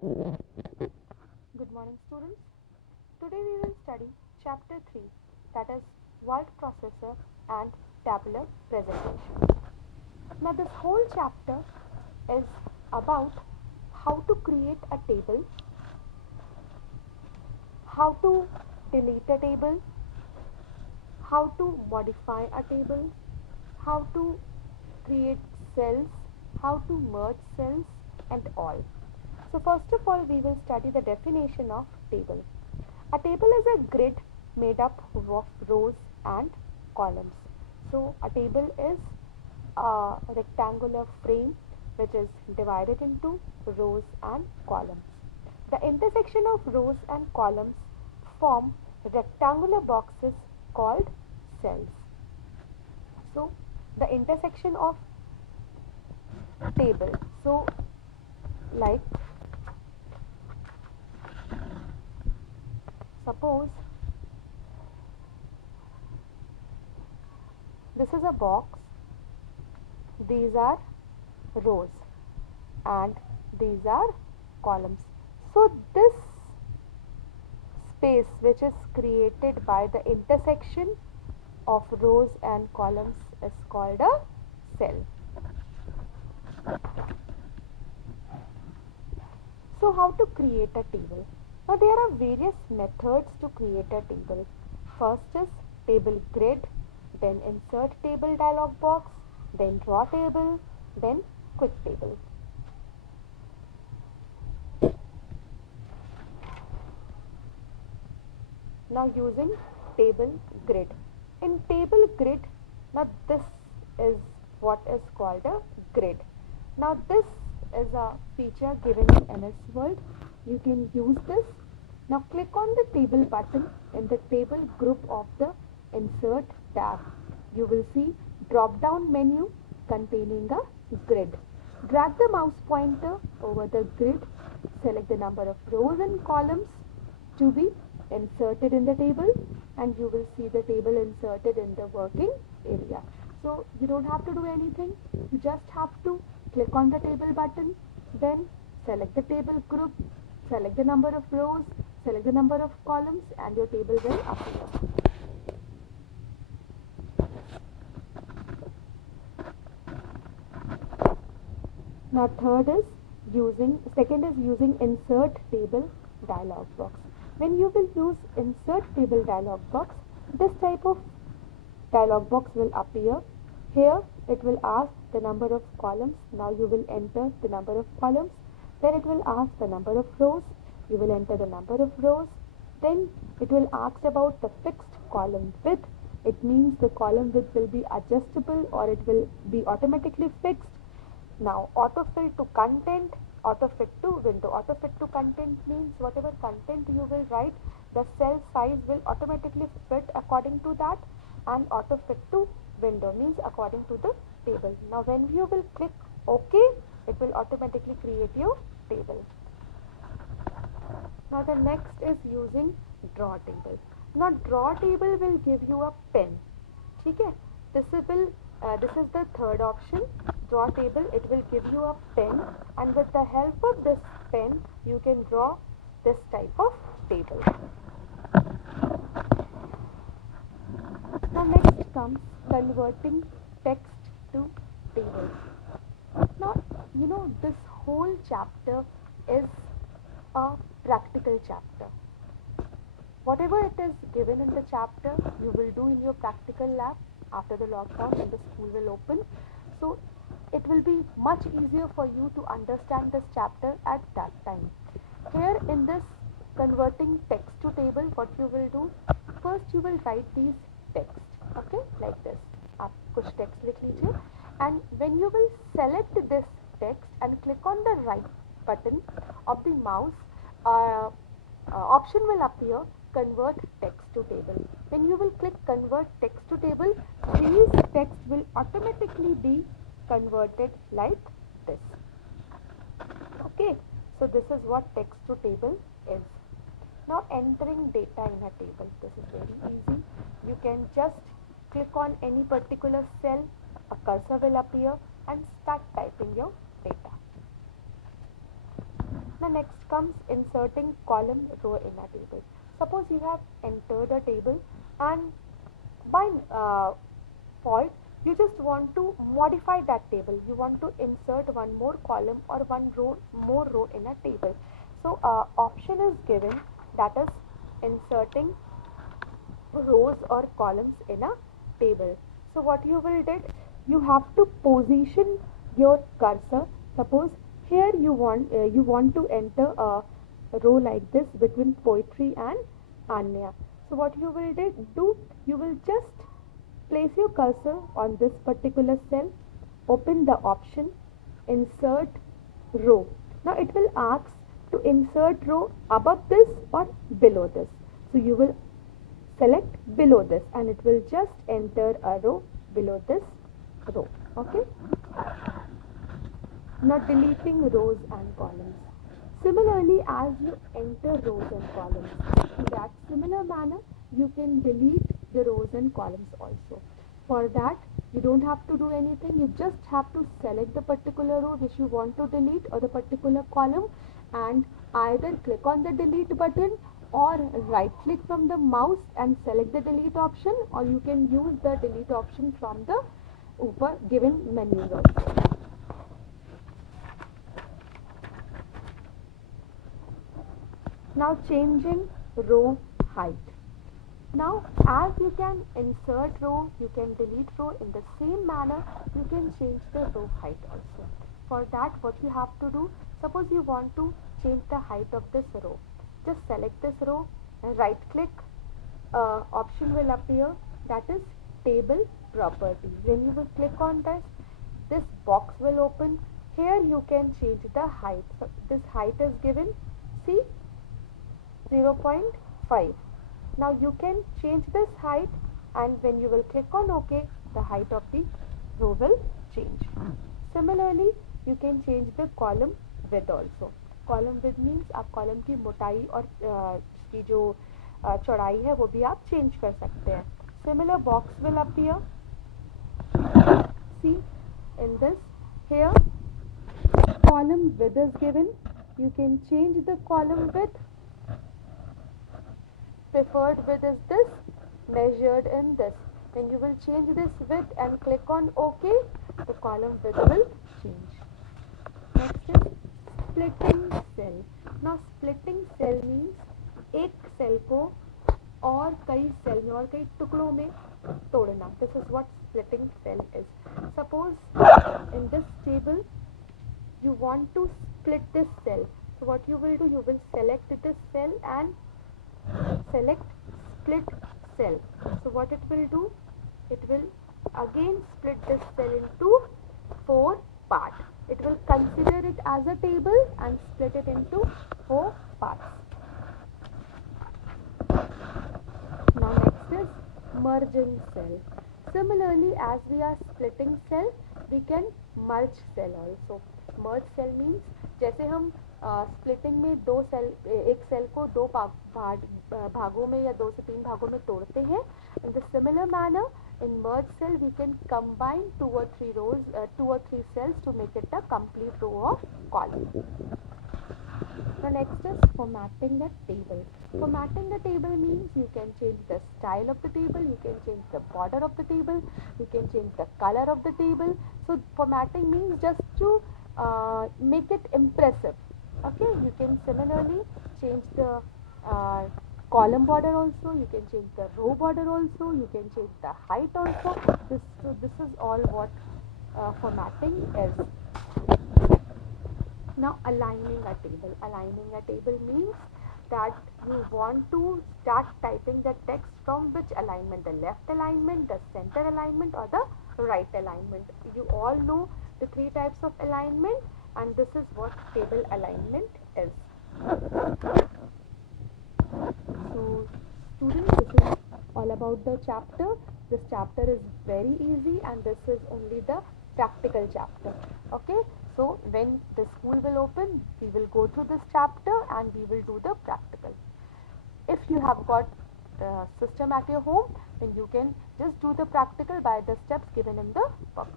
Good morning, students. Today we will study chapter 3, that is word processor and tabular presentation. Now, this whole chapter is about how to create a table, how to delete a table, how to modify a table, how to create cells, how to merge cells, and all. So, first of all, we will study the definition of table. A table is a grid made up of rows and columns. So, a table is a rectangular frame which is divided into rows and columns. The intersection of rows and columns form rectangular boxes called cells. So, the intersection of table. So, like suppose this is a box, these are rows and these are columns. So, this space which is created by the intersection of rows and columns is called a cell. So, how to create a table? Now, there are various methods to create a table. First is table grid, then insert table dialog box, then draw table, then quick table. Now, using table grid. In table grid, now this is what is called a grid. Now, this is a feature given in MS Word. You can use this. Now, click on the table button in the table group of the insert tab. You will see drop down menu containing a grid. Drag the mouse pointer over the grid. Select the number of rows and columns to be inserted in the table, and you will see the table inserted in the working area. So you don't have to do anything. You just have to click on the table button, then select the table group, select the number of rows, select the number of columns, and your table will appear. Now second is using insert table dialog box. When you will use insert table dialog box, this type of dialog box will appear. Here it will ask the number of columns. Now you will enter the number of columns. Then it will ask the number of rows. You will enter the number of rows. Then it will ask about the fixed column width. It means the column width will be adjustable or it will be automatically fixed. Now, autofill to content, autofit to window. Autofit to content means whatever content you will write, the cell size will automatically fit according to that, and autofit to window means according to the table. Now, when you will click OK, it will automatically create your table. Now, the next is using draw table. Now, draw table will give you a pen. Okay? This is the third option. Draw table, it will give you a pen, and with the help of this pen you can draw this type of table. Now next comes converting text to tables. Now this whole chapter is a practical chapter. Whatever it is given in the chapter, you will do in your practical lab after the lockdown when the school will open. So it will be much easier for you to understand this chapter at that time. Here in this converting text to table, what you will do, first you will write these text, okay, like this. आप कुछ text लिख लीजिए, and when you will select this text and click on the right button of the mouse, option will appear convert text to table. When you will click convert text to table, these text will automatically be converted like this. Okay, so this is what text to table is. Now entering data in a table, this is very easy. You can just click on any particular cell, a cursor will appear, and start typing your data. Now next comes inserting column row in a table. Suppose you have entered a table and by fault you just want to modify that table. You want to insert one more column or one more row in a table. So option is given, that is inserting rows or columns in a table. So what you will do, you have to position your cursor. Suppose here you want to enter a row like this between poetry and Anya. So what you will do, you will just place your cursor on this particular cell, open the option, insert row. Now it will ask to insert row above this or below this. So you will select below this and it will just enter a row below this row. Okay. Now deleting rows and columns. Similarly, as you enter rows and columns, in that similar manner, you can delete the rows and columns also. For that, you don't have to do anything. You just have to select the particular row which you want to delete or the particular column, and either click on the delete button or right click from the mouse and select the delete option, or you can use the delete option from the given menus also. Now changing row height. Now as you can insert row, you can delete row, in the same manner you can change the row height also. For that, what you have to do, suppose you want to change the height of this row, just select this row and right click, option will appear, that is table properties. When you will click on this box will open. Here you can change the height. So this height is given, see, 0.5. Now you can change this height, and when you will click on OK, the height of the row will change. Similarly, you can change the column width also. Column width means आप column की मोटाई और इसकी जो चौड़ाई है वो भी आप change कर सकते हैं. Similar box will appear. See, in this here column width is given. You can change the column width. Preferred width is this, measured in this. When you will change this width and click on OK, the column width will change. Next is splitting cell. Now splitting cell means एक cell को और कई cell में और कई टुकड़ों में तोड़ना. This is what splitting cell is. Suppose in this table you want to split this cell. So what you will do, you will select this cell and select split cell. So what it will do, it will again split this cell into 4 parts. It will consider it as a table and split it into 4 parts. Now next is merging cell. Similarly, as we are splitting cell, we can merge cell also. Merge cell means जैसे हम splitting में एक cell को दो भागों में या 2 से 3 भागों में तोड़ते हैं. In the similar manner, in merge cell we can combine 2 or 3 cells to make it a complete row of column. The next is formatting the table. Formatting the table means you can change the style of the table, you can change the border of the table, you can change the color of the table. So formatting means just to make it impressive. Okay, you can similarly change the column border also, you can change the row border also, you can change the height also. This is all what formatting is. Now aligning a table. Aligning a table means that you want to start typing the text from which alignment, the left alignment, the center alignment or the right alignment. You all know the 3 types of alignment, and this is what table alignment is. So students, this is all about the chapter. This chapter is very easy and this is only the practical chapter. Okay, so when the school will open, we will go through this chapter and we will do the practical. If you have got system at your home, then you can just do the practical by the steps given in the book.